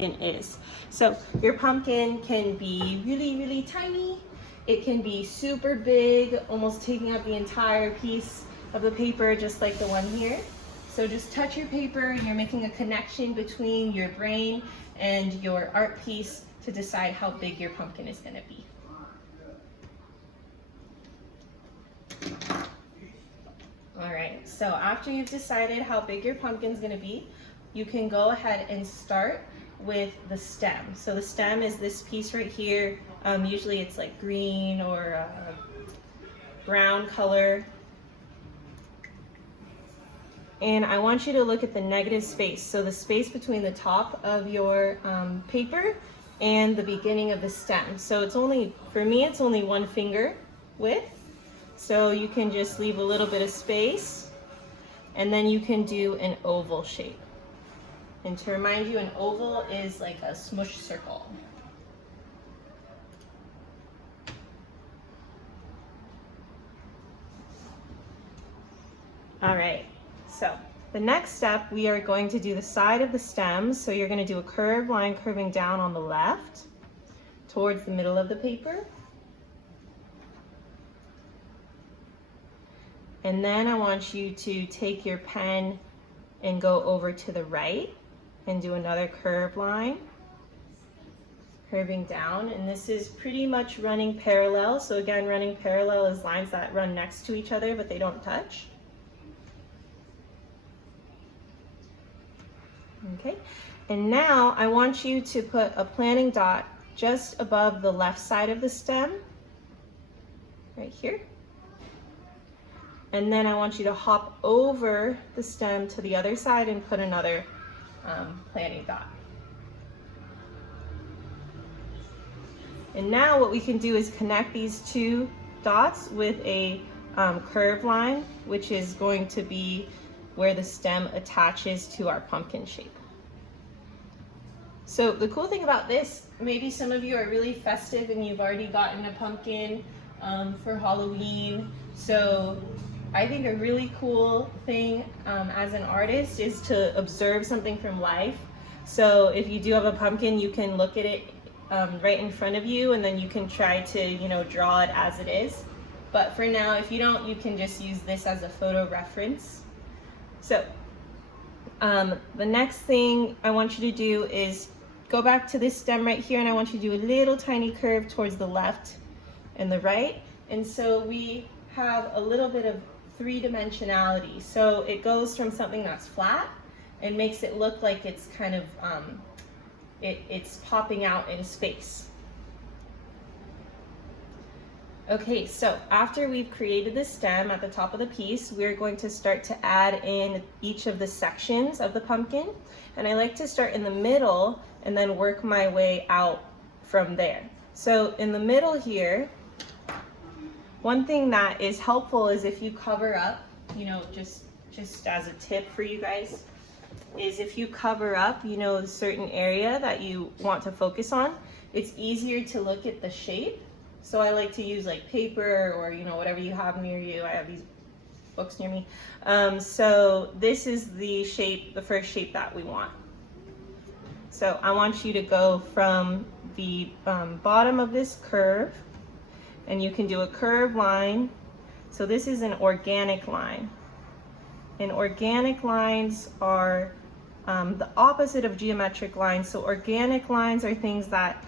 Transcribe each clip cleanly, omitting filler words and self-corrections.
is. So your pumpkin can be really, really tiny. It can be super big, almost taking up the entire piece of the paper, just like the one here. So just touch your paper. You're making a connection between your brain and your art piece to decide how big your pumpkin is going to be. All right, so after you've decided how big your pumpkin is going to be, you can go ahead and start with the stem. So the stem is this piece right here. Usually it's like green or brown color. And I want you to look at the negative space. So the space between the top of your paper and the beginning of the stem. So it's only, for me, it's only 1 finger width. So you can just leave a little bit of space, and then you can do an oval shape. And to remind you, an oval is like a smush circle. All right, so the next step, we are going to do the side of the stem. So you're going to do a curved line curving down on the left towards the middle of the paper. And then I want you to take your pen and go over to the right and do another curved line, curving down. And this is pretty much running parallel. So again, running parallel is lines that run next to each other, but they don't touch. Okay, and now I want you to put a planting dot just above the left side of the stem, right here. And then I want you to hop over the stem to the other side and put another planting dot. And now what we can do is connect these 2 dots with a curved line, which is going to be where the stem attaches to our pumpkin shape. So the cool thing about this, maybe some of you are really festive and you've already gotten a pumpkin for Halloween. So I think a really cool thing as an artist is to observe something from life. So if you do have a pumpkin, you can look at it right in front of you, and then you can try to, draw it as it is. But for now, if you don't, you can just use this as a photo reference. So the next thing I want you to do is go back to this stem right here, and I want you to do a little tiny curve towards the left and the right. And so we have a little bit of 3-dimensionality. So it goes from something that's flat and makes it look like it's kind of, it's popping out in space. Okay, so after we've created the stem at the top of the piece, we're going to start to add in each of the sections of the pumpkin. And I like to start in the middle and then work my way out from there. So in the middle here, one thing that is helpful is if you cover up, just as a tip for you guys, is if you cover up, a certain area that you want to focus on, it's easier to look at the shape. So I like to use like paper or, whatever you have near you. I have these books near me. So this is the shape, the first shape that we want. So I want you to go from the bottom of this curve, and you can do a curved line. So this is an organic line. And organic lines are the opposite of geometric lines. So organic lines are things that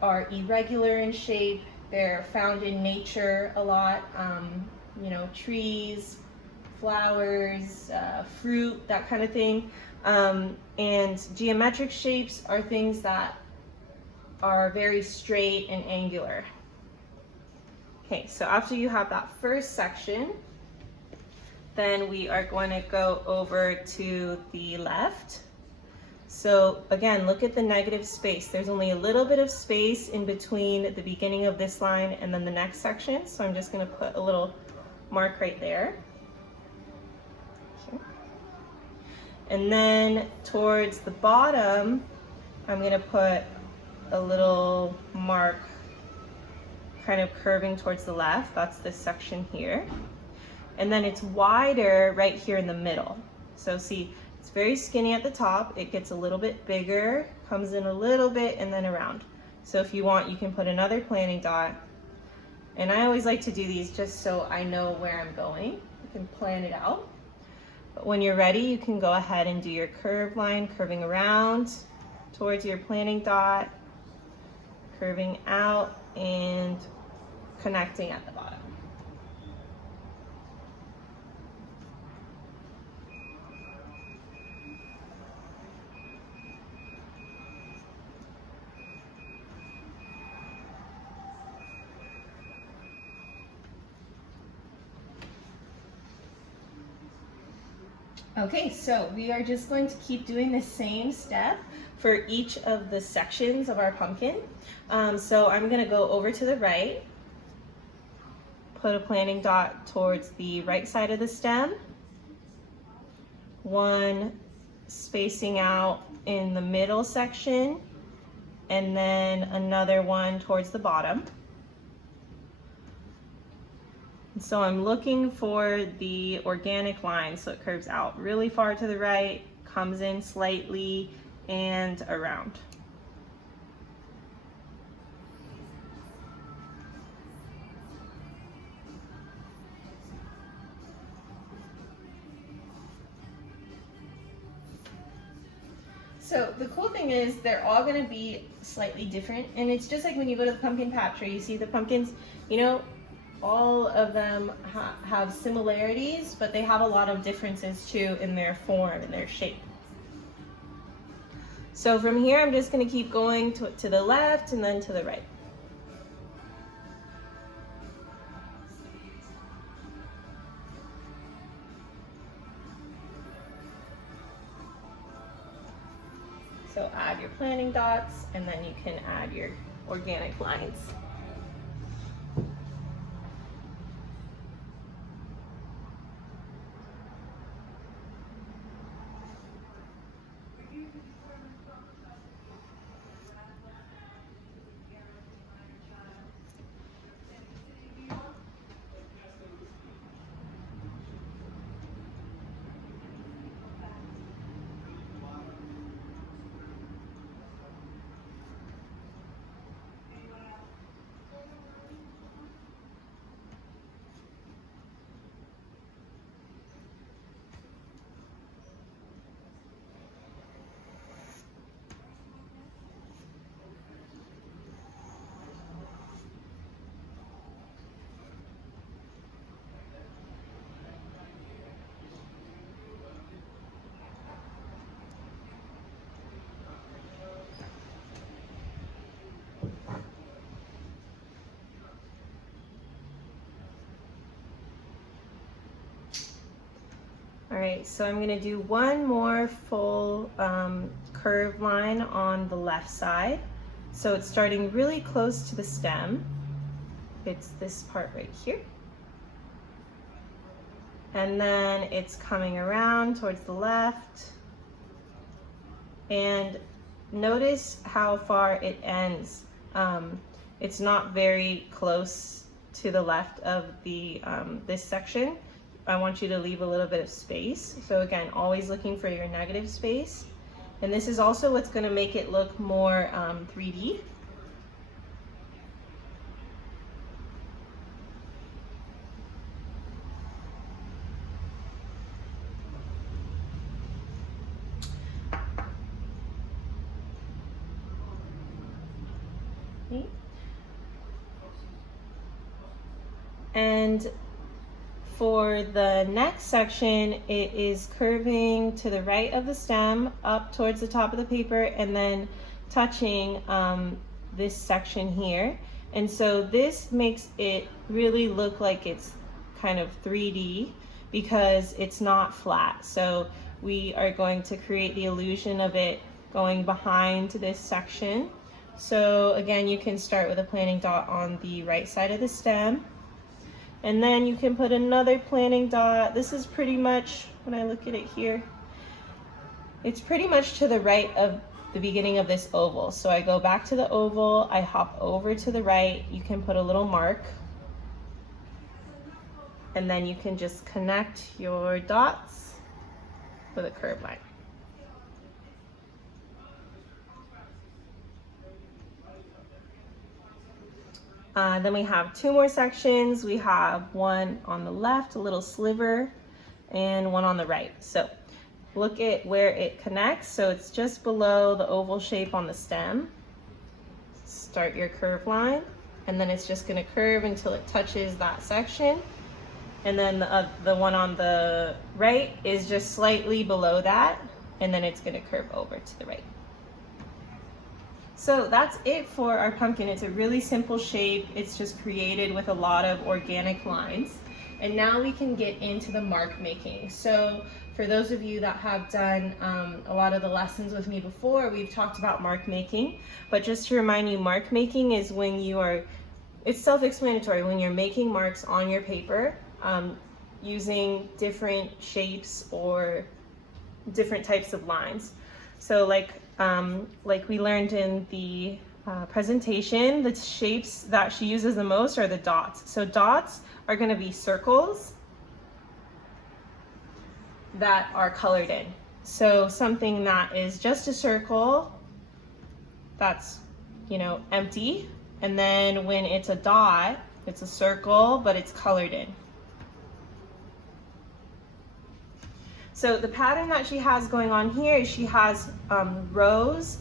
are irregular in shape. They're found in nature a lot. Trees, flowers, fruit, that kind of thing. And geometric shapes are things that are very straight and angular. Okay, so after you have that first section, then we are going to go over to the left. So again, look at the negative space. There's only a little bit of space in between the beginning of this line and then the next section. So I'm just going to put a little mark right there. Okay. And then towards the bottom, I'm going to put a little mark kind of curving towards the left. That's this section here. And then it's wider right here in the middle. So see, It's very skinny at the top. It gets a little bit bigger, comes in a little bit, and then around. So if you want, you can put another planting dot. And I always like to do these just so I know where I'm going. You can plan it out. But when you're ready, you can go ahead and do your curved line, curving around towards your planting dot, curving out and connecting at the bottom. Okay, so we are just going to keep doing the same step for each of the sections of our pumpkin. So I'm going to go over to the right, put a planting dot towards the right side of the stem, one spacing out in the middle section, and then another one towards the bottom. So I'm looking for the organic line, so it curves out really far to the right, comes in slightly, and around. So the cool thing is they're all going to be slightly different, and it's just like when you go to the pumpkin patch or you see the pumpkins, you know, all of them have similarities, but they have a lot of differences too in their form and their shape. So from here, I'm just going to keep going to the left and then to the right. So add your planting dots, and then you can add your organic lines. All right, so I'm gonna do one more full curved line on the left side. So it's starting really close to the stem. It's this part right here. And then it's coming around towards the left. And notice how far it ends. It's not very close to the left of the this section. I want you to leave a little bit of space. So again, always looking for your negative space. And this is also what's going to make it look more 3D. Okay. And for the next section, it is curving to the right of the stem up towards the top of the paper and then touching this section here. And so this makes it really look like it's kind of 3D because it's not flat. So we are going to create the illusion of it going behind this section. So again, you can start with a planting dot on the right side of the stem. And then you can put another planting dot. This is pretty much, when I look at it here, it's pretty much to the right of the beginning of this oval. So I go back to the oval, I hop over to the right, you can put a little mark, and then you can just connect your dots with a curved line. Then we have two more sections. We have one on the left, a little sliver, and one on the right. So look at where it connects. So it's just below the oval shape on the stem. Start your curve line, and then it's just going to curve until it touches that section. And then the one on the right is just slightly below that, and then it's going to curve over to the right. So that's it for our pumpkin. It's a really simple shape. It's just created with a lot of organic lines. And now we can get into the mark making. So for those of you that have done a lot of the lessons with me before, we've talked about mark making. But just to remind you, mark making is when you are, it's self-explanatory, when you're making marks on your paper using different shapes or different types of lines. So like we learned in the presentation, the shapes that she uses the most are the dots. So dots are going to be circles that are colored in. So something that is just a circle, that's, you know, empty. And then when it's a dot, it's a circle, but it's colored in. So the pattern that she has going on here is she has rows,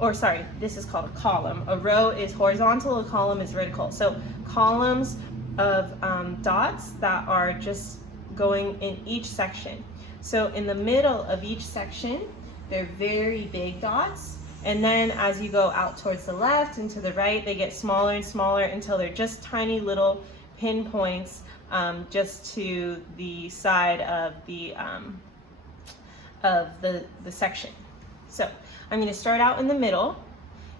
or sorry, this is called a column. A row is horizontal, a column is vertical. So columns of dots that are just going in each section. So in the middle of each section, they're very big dots. And then as you go out towards the left and to the right, they get smaller and smaller until they're just tiny little pinpoints just to the side of the section. So I'm going to start out in the middle,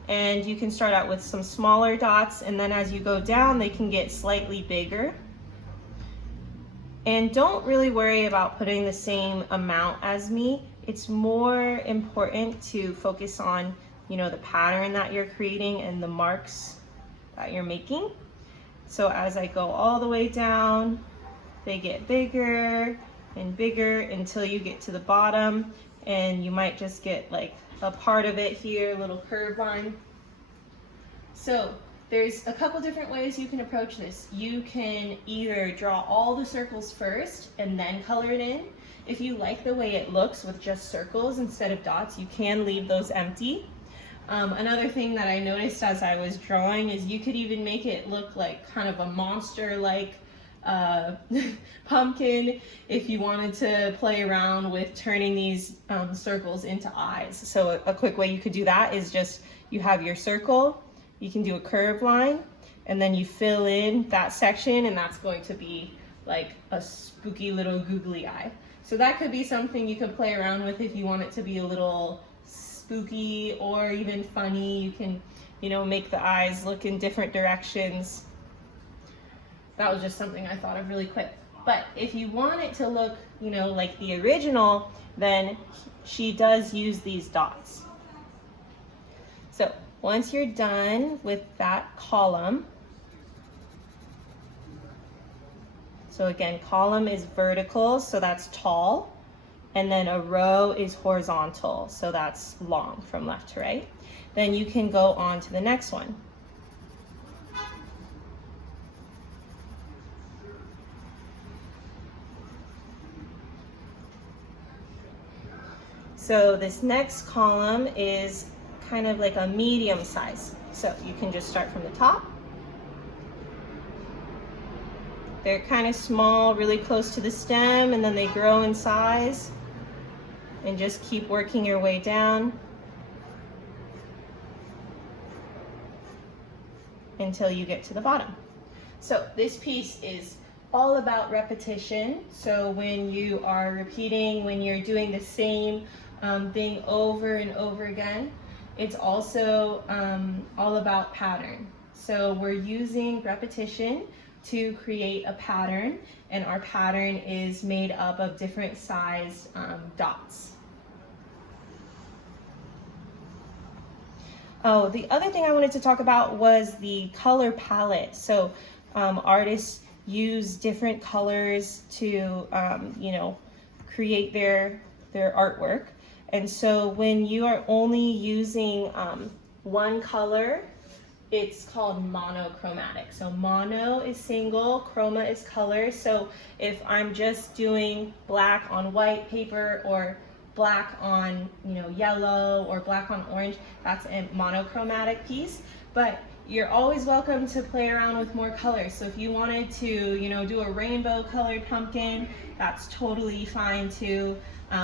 and you can start out with some smaller dots, and then as you go down they can get slightly bigger. And don't really worry about putting the same amount as me. It's more important to focus on, you know, the pattern that you're creating and the marks that you're making. So as I go all the way down, they get bigger and bigger until you get to the bottom, and you might just get like a part of it here, a little curve line. So there's a couple different ways you can approach this. You can either draw all the circles first and then color it in. If you like the way it looks with just circles instead of dots, you can leave those empty. Another thing that I noticed as I was drawing is you could even make it look like kind of a monster-like pumpkin if you wanted to play around with turning these circles into eyes. So a quick way you could do that is just, you have your circle, you can do a curve line, and then you fill in that section, and that's going to be like a spooky little googly eye. So that could be something you could play around with if you want it to be a little spooky or even funny. You can, you know, make the eyes look in different directions. That was just something I thought of really quick. But if you want it to look, you know, like the original, then she does use these dots. So once you're done with that column, so again, column is vertical, so that's tall, and then a row is horizontal, so that's long from left to right. Then you can go on to the next one. So this next column is kind of like a medium size. So you can just start from the top. They're kind of small, really close to the stem, and then they grow in size. And just keep working your way down until you get to the bottom. So this piece is all about repetition. So when you are repeating, when you're doing the same thing over and over again, it's also all about pattern. So we're using repetition to create a pattern, and our pattern is made up of different sized dots. Oh, the other thing I wanted to talk about was the color palette. So artists use different colors to you know, create their artwork. And so when you are only using one color it's called monochromatic. So mono is single, chroma is color. So if I'm just doing black on white paper or black on, you know, yellow or black on orange, that's a monochromatic piece. But you're always welcome to play around with more colors. So if you wanted to, you know, do a rainbow colored pumpkin, that's totally fine too.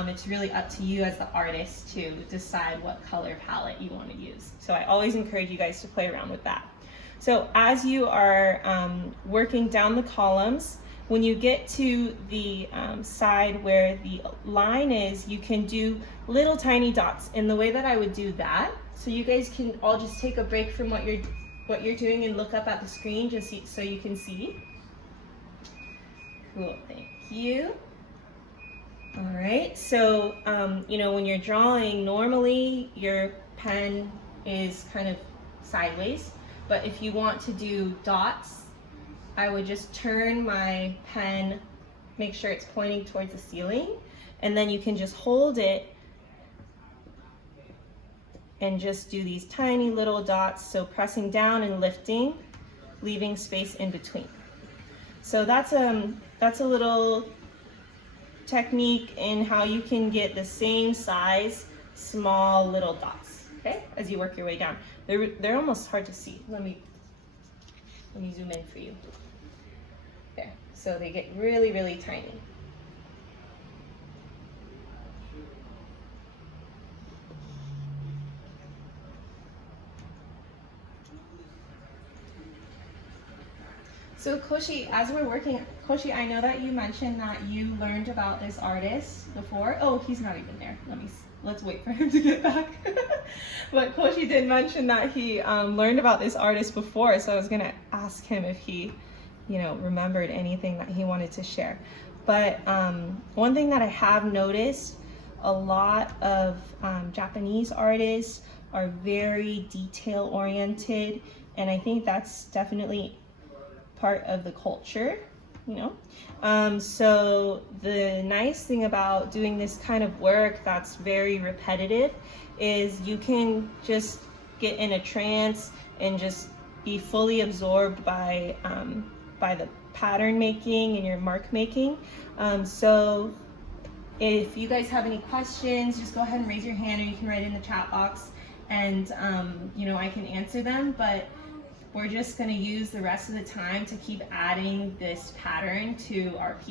It's really up to you as the artist to decide what color palette you want to use. So I always encourage you guys to play around with that. So as you are working down the columns, when you get to the side where the line is, you can do little tiny dots. And the way that I would do that, so you guys can all just take a break from what you're doing and look up at the screen just so you can see. Cool, thank you. All right, so you know, when you're drawing, normally your pen is kind of sideways, but if you want to do dots, I would just turn my pen, make sure it's pointing towards the ceiling, and then you can just hold it and just do these tiny little dots, so pressing down and lifting, leaving space in between. So that's a little technique in how you can get the same size small little dots, okay, as you work your way down. They're almost hard to see. Let me zoom in for you. There, so they get really, really tiny. So Koshi, as we're working, Koshi, I know that you mentioned that you learned about this artist before. Oh, he's not even there. Let's wait for him to get back. But Koshi did mention that he learned about this artist before, so I was gonna ask him if he, you know, remembered anything that he wanted to share. But one thing that I have noticed, a lot of Japanese artists are very detail oriented, and I think that's definitely part of the culture, you know. So the nice thing about doing this kind of work that's very repetitive is you can just get in a trance and just be fully absorbed by the pattern making and your mark making. So if you guys have any questions, just go ahead and raise your hand, or you can write in the chat box, and you know, I can answer them. But we're just going to use the rest of the time to keep adding this pattern to our piece.